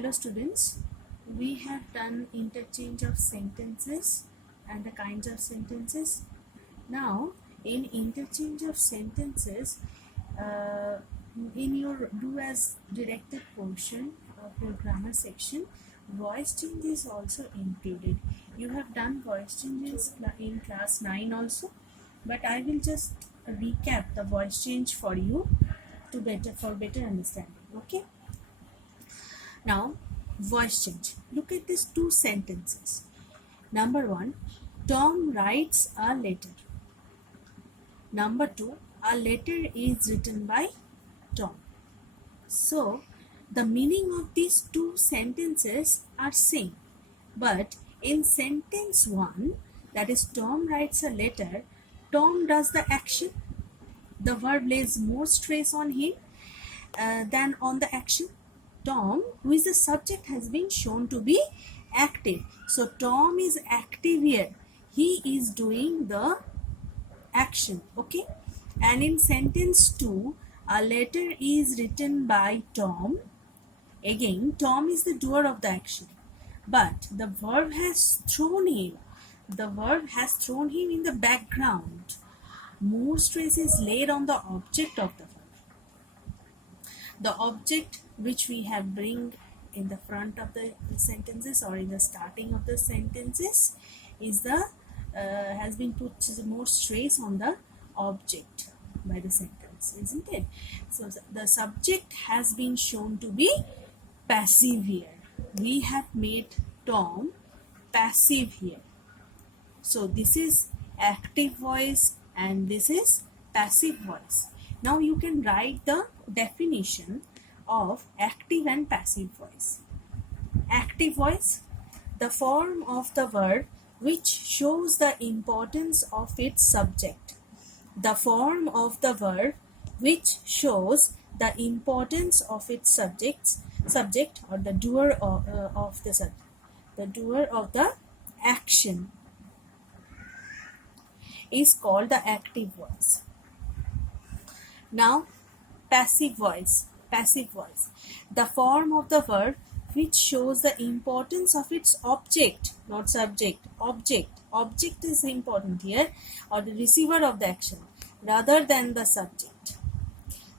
Hello students, we have done interchange of sentences and the kinds of sentences. Now in interchange of sentences, in your do as directed portion of your grammar section, voice change is also included. You have done voice changes in class 9 also, but I will just recap the voice change for you to better understanding. Okay. Now, voice change. Look at these two sentences. Number one, Tom writes a letter. Number two, a letter is written by Tom. So, the meaning of these two sentences are same. But in sentence one, that is Tom writes a letter, Tom does the action. The verb lays more stress on him than on the action. Tom, who is the subject, has been shown to be active. So Tom is active here. He is doing the action. Okay. And in sentence 2, a letter is written by Tom. Again, Tom is the doer of the action. But the verb has thrown him. The verb has thrown him in the background. More stress is laid on the object of the verb. The object which we have bring in the front of the sentences or in the starting of the sentences is the has been put more stress on the object by the sentence, isn't it? So the subject has been shown to be passive here. We have made Tom passive here. So this is active voice and this is passive voice. Now you can write the definition of active and passive voice. Active voice, the form of the verb which shows the importance of its subject. The form of the verb which shows the importance of its subject or the doer of the subject, the doer of the action is called the active voice. Now, passive voice. The form of the verb which shows the importance of its object, not subject. Object is important here, or the receiver of the action, rather than the subject.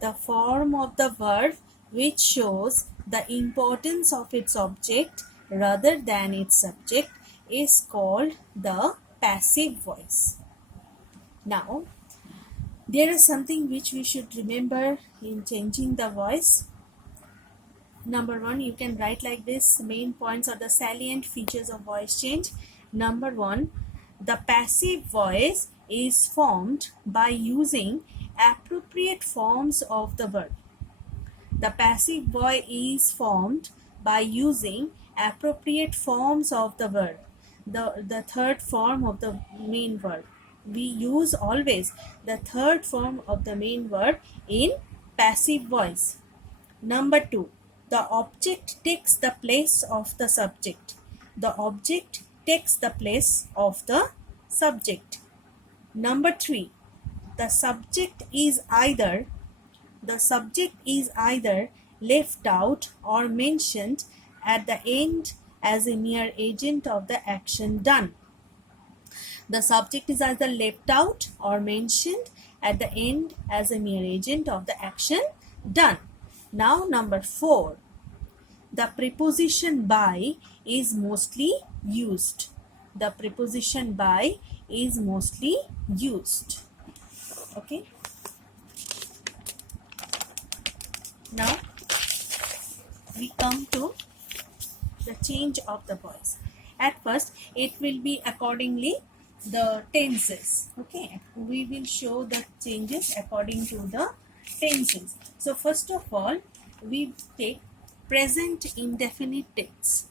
The form of the verb which shows the importance of its object rather than its subject is called the passive voice. Now, there is something which we should remember in changing the voice. Number one, you can write like this: main points or the salient features of voice change. Number one, the passive voice is formed by using appropriate forms of the verb. The passive voice is formed by using appropriate forms of the verb. The third form of the main verb. We use always the third form of the main verb in passive voice. Number two, the object takes the place of the subject. The object takes the place of the subject. Number three, the subject is either left out or mentioned at the end as a mere agent of the action done. The subject is either left out or mentioned at the end as a mere agent of the action done. Now number 4. The preposition by is mostly used. The preposition by is mostly used. Okay. Now we come to the change of the voice. At first it will be accordingly the tenses. Okay, we will show the changes according to the tenses. So first of all, we take present indefinite tense.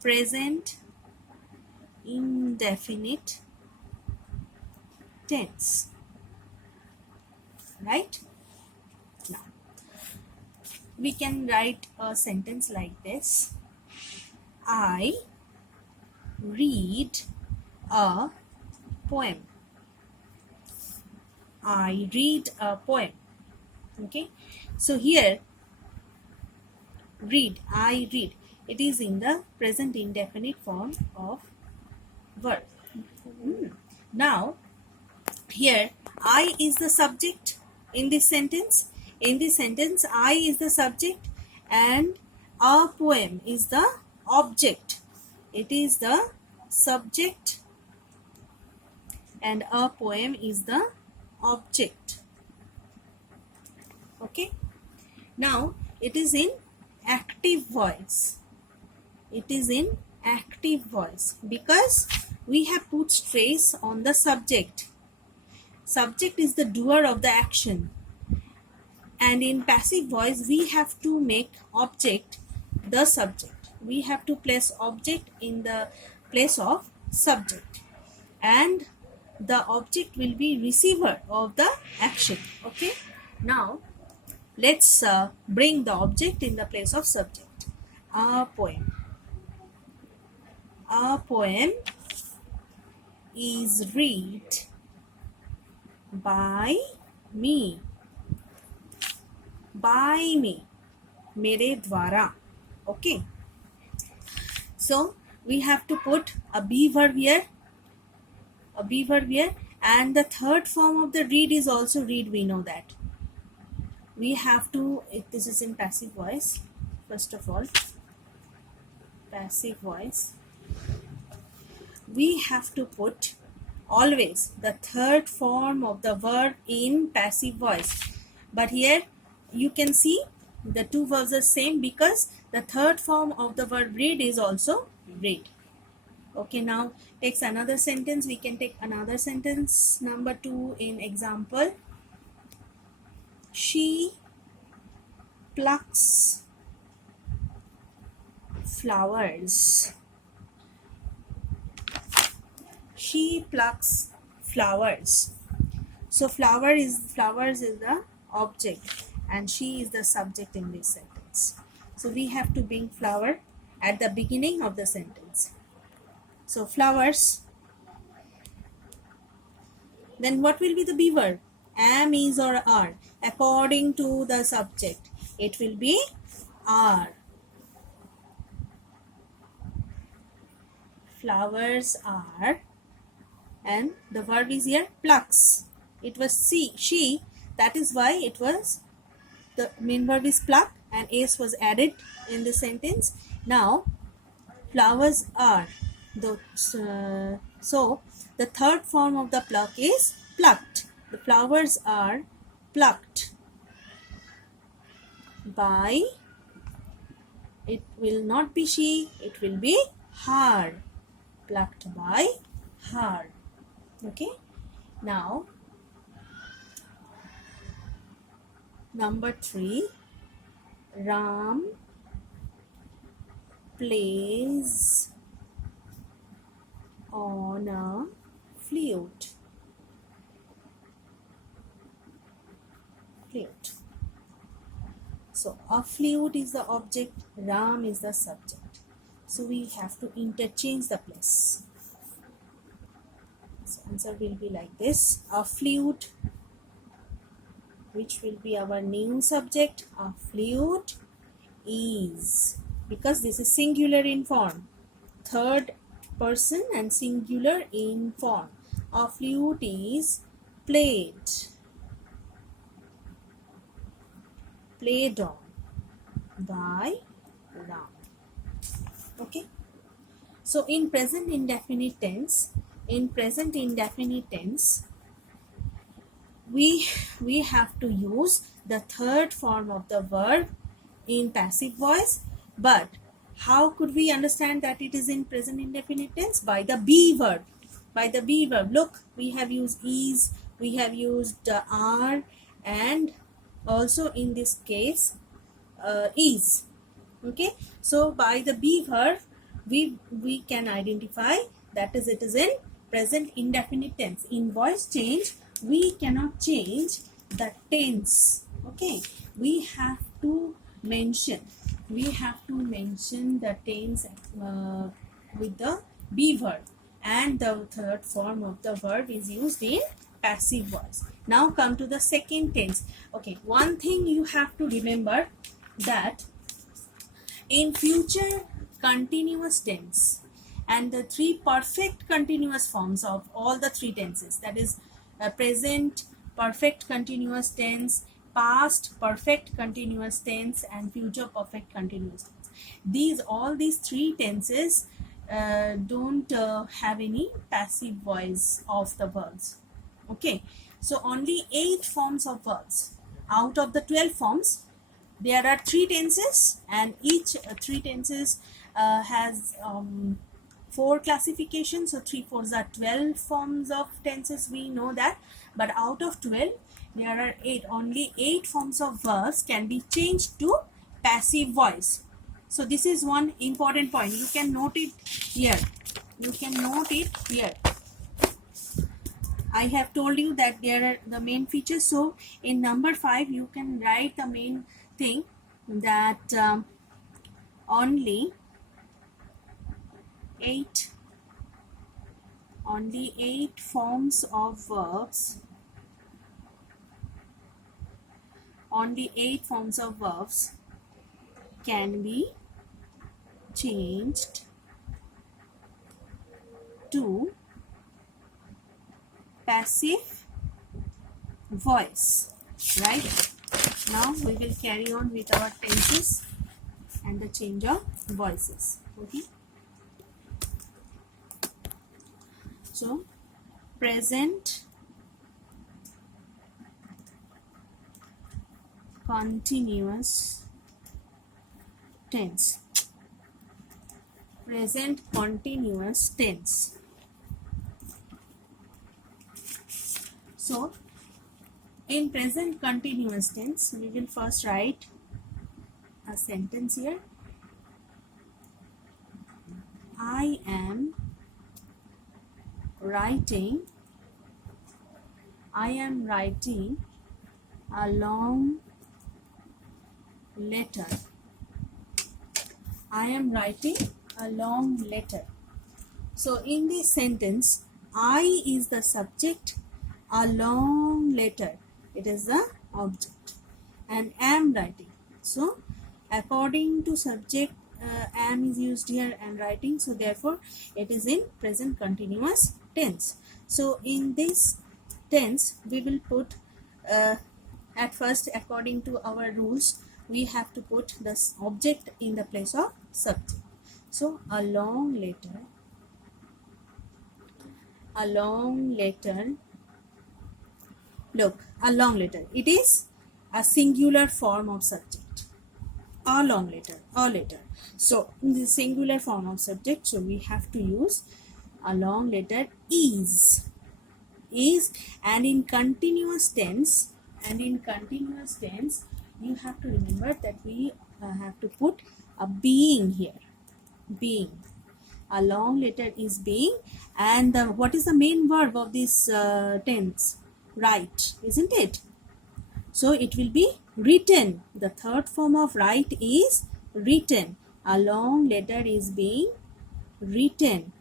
Present indefinite tense. Right? Now, we can write a sentence like this: I read a poem. I read a poem. Okay, so here read, I read. It is in the present indefinite form of verb. Now here I is the subject in this sentence. In this sentence I is the subject and a poem is the object. It is the subject and a poem is the object. Okay. Now it is in active voice. It is in active voice because we have put stress on the subject. Subject is the doer of the action, and in passive voice we have to make object the subject. We have to place object in the place of subject, and the object will be receiver of the action. Okay. Now let's bring the object in the place of subject. A poem. A poem is read by me. By me. मेरे द्वारा. Okay. So we have to put a be verb here. A be verb here. And the third form of the read is also read. We know that. We have to, this is in passive voice. First of all, passive voice. We have to put always the third form of the verb in passive voice. But here you can see the two verbs are same because the third form of the verb read is also read. Okay, now takes another sentence. We can take another sentence number 2 in example. She plucks flowers. She plucks flowers. So flowers is the object and she is the subject in this sentence. So we have to bring flower at the beginning of the sentence. So flowers. Then what will be the be verb? Am, is or are. According to the subject, it will be are. Flowers are. And the verb is here plucks. It was she, that is why it was the main verb is pluck and s was added in the sentence. Now flowers are. So the third form of the pluck is plucked. The flowers are plucked by, it will not be she, it will be her. Plucked by her. Okay. Now number 3, Ram plays on a flute. Flute. So a flute is the object, Ram is the subject. So we have to interchange the place. So answer will be like this. A flute, which will be our new subject. A flute is, because this is singular in form, third person and singular in form. A flute is played on by Ram. Okay. So in present indefinite tense, we have to use the third form of the verb in passive voice. But how could we understand that it is in present indefinite tense? By the be verb. By the be verb. Look, we have used is, we have used are, and also in this case is. Okay. So by the be verb, we can identify that is it is in present indefinite tense. In voice change, we cannot change the tense. Okay. We have to mention the tense with the be verb, and the third form of the verb is used in passive voice. Now come to the second tense. Okay, one thing you have to remember, that in future continuous tense and the three perfect continuous forms of all the three tenses, that is present perfect continuous tense, past perfect continuous tense, and future perfect continuous tense. These three tenses don't have any passive voice of the verbs. Okay, so only 8 forms of verbs out of the 12 forms. There are 3 tenses, and each 3 tenses has 4 classifications. So 3 4s are 12 forms of tenses, we know that. But out of 12, there are 8. Only 8 forms of verbs can be changed to passive voice. So this is one important point. You can note it here. You can note it here. I have told you that there are the main features. So in number 5, you can write the main thing, that only 8 forms of verbs, only 8 forms of verbs can be changed to passive voice, right? Now we will carry on with our tenses and the change of voices. Okay, so present continuous tense, present continuous tense. So in present continuous tense, we will first write a sentence here. I am writing a long letter. I am writing a long letter. So in this sentence, I is the subject, a long letter, it is the object, and am writing. So according to subject, am is used here and writing, so therefore it is in present continuous tense. So in this tense, we will put at first, according to our rules, we have to put the object in the place of subject. So a long letter, look, a long letter, it is a singular form of subject. A long letter, a letter. So in the singular form of subject, so we have to use a long letter is, and in continuous tense, you have to remember that we have to put a being here, being. A long letter is being, and what is the main verb of this tense? Write, isn't it? So it will be written. The third form of write is written. A long letter is being written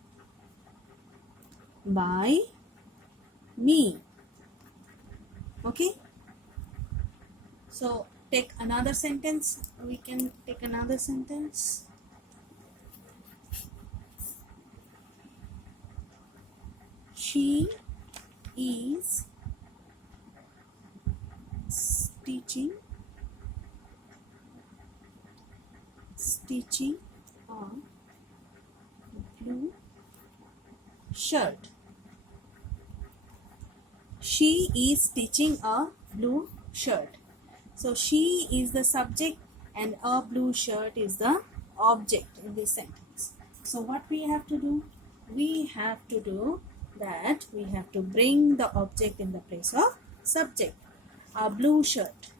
by me. Okay. So take another sentence. We can take another sentence. She is stitching a blue shirt. She is stitching a blue shirt. So she is the subject and a blue shirt is the object in this sentence. So what we have to do? We have to do that we have to bring the object in the place of subject. A blue shirt.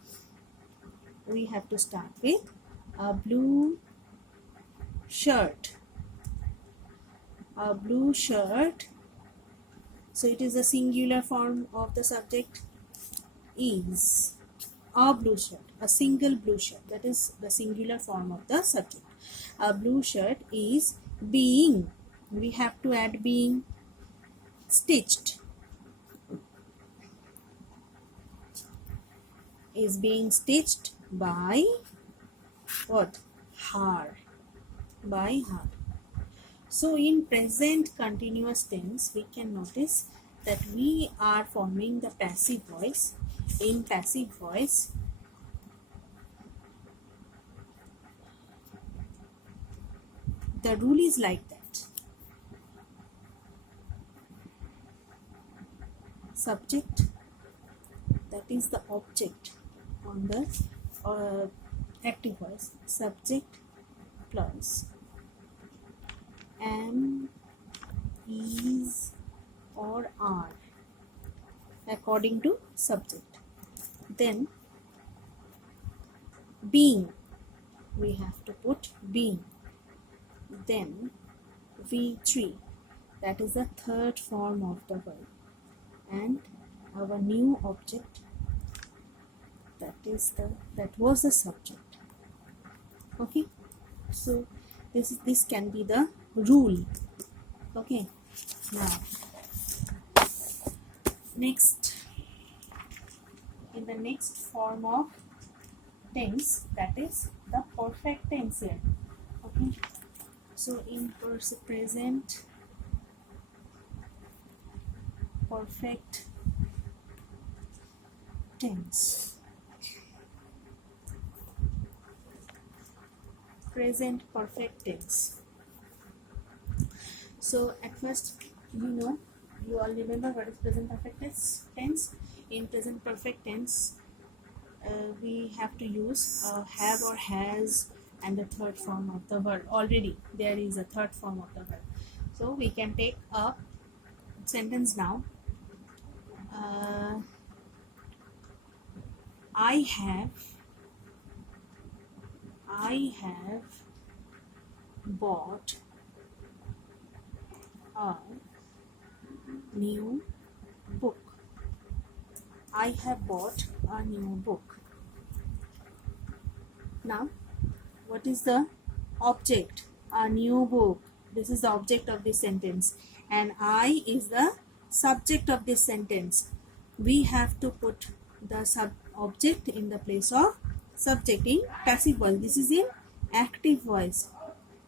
We have to start with a blue shirt. A blue shirt. So it is a singular form of the subject is. A blue shirt, a single blue shirt, that is the singular form of the subject. A blue shirt is being, we have to add being, stitched, is being stitched by what? her, by her. So in present continuous tense, we can notice that we are forming the passive voice. In passive voice, the rule is like that. Subject, that is the object on the active voice. Subject plus am, is, or are according to subject. Then being, we have to put being. Then V3, that is the third form of the verb, and our new object, that was the subject. Okay, so this can be the rule. Okay, now next, in the next form of tense, that is the perfect tense here. Okay, so in present perfect tense, present perfect tense. So at first, you all remember what is present perfect tense. In present perfect tense, we have to use have or has and the third form of the verb. Already there is a third form of the verb. So we can take a sentence now. I have bought a new book. I have bought a new book. Now, what is the object? A new book. This is the object of this sentence, and I is the subject of this sentence. We have to put the object in the place of subject in passive voice. This is in active voice.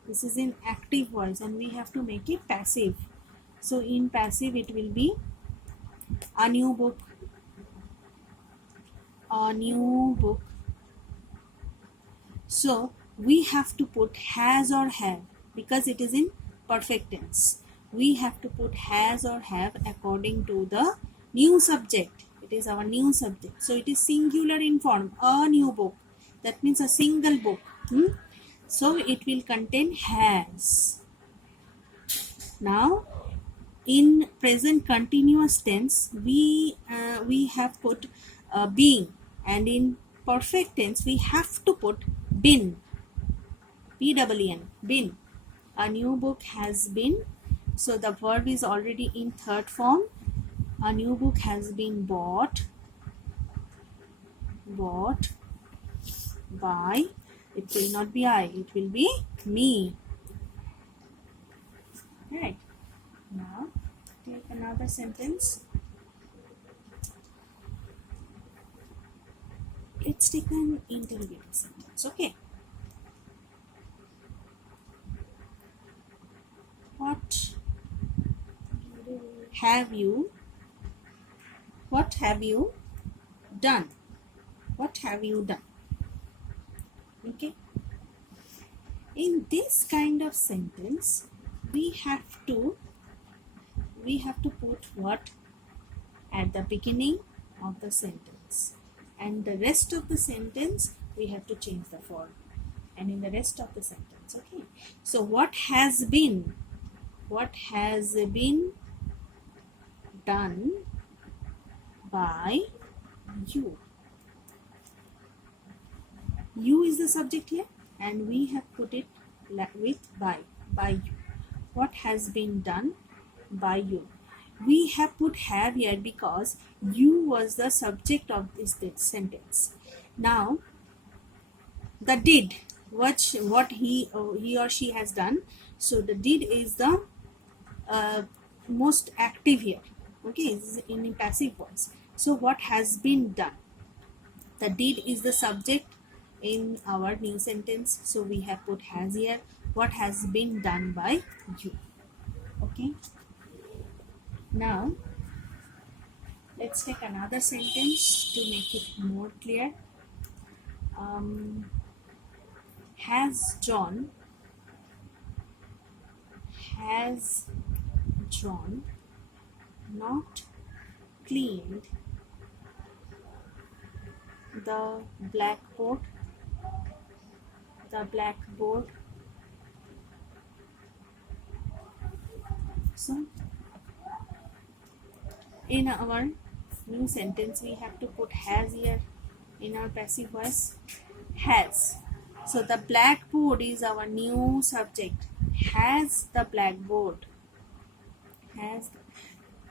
This is in active voice, and we have to make it passive. So in passive, it will be a new book. A new book. So we have to put has or have because it is in perfect tense. We have to put has or have according to the new subject. It is our new subject. So it is singular in form. A new book. That means a single book. So it will contain has. Now in present continuous tense, we have put being, and in perfect tense we have to put been. P-double-E-N, been. A new book has been. So the verb is already in third form. A new book has been bought by, it will not be I, it will be me. Right. Now take another sentence. Let's take an interrogative sentence. Okay. What have you done? What have you done? Okay. In this kind of sentence, we have to put what at the beginning of the sentence, and the rest of the sentence we have to change the form, and in the rest of the sentence. Okay. So what has been done by you. You is the subject here, and we have put it with by you. What has been done by you. We have put have here because you was the subject of this sentence. Now the did, what he or she has done. So the did is the most active here. Okay, this is in passive voice. So what has been done. The did is the subject in our new sentence. So we have put has here. What has been done by you. Okay. Now let's take another sentence to make it more clear. Has John not cleaned the blackboard? So in our new sentence we have to put has here in our passive voice. Has. So the blackboard is our new subject. Has the blackboard. Has.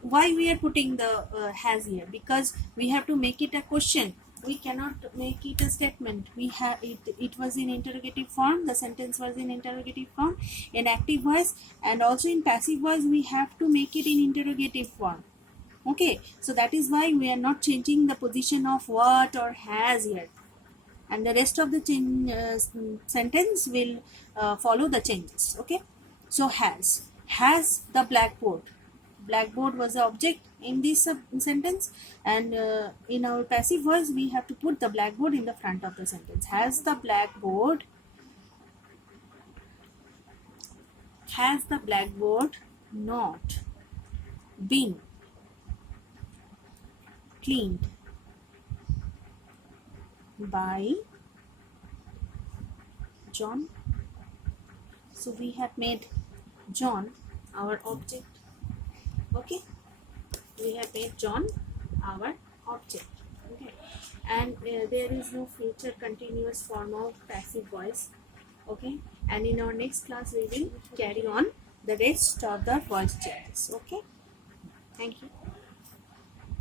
Why we are putting the has here? Because we have to make it a question. We cannot make it a statement. We have it was in interrogative form. The sentence was in interrogative form, in active voice, and also in passive voice we have to make it in interrogative form. Okay, so that is why we are not changing the position of what or has here, and the rest of the sentence will follow the changes. Okay, so has the blackboard was the object in this sentence, and in our passive voice we have to put the blackboard in the front of the sentence. Has the blackboard not been cleaned by John? So we have made John our object. Okay, we have made John our object. Okay, and there is no future continuous form of passive voice. Okay, and in our next class we will carry on the rest of the voice changes. Okay, thank you.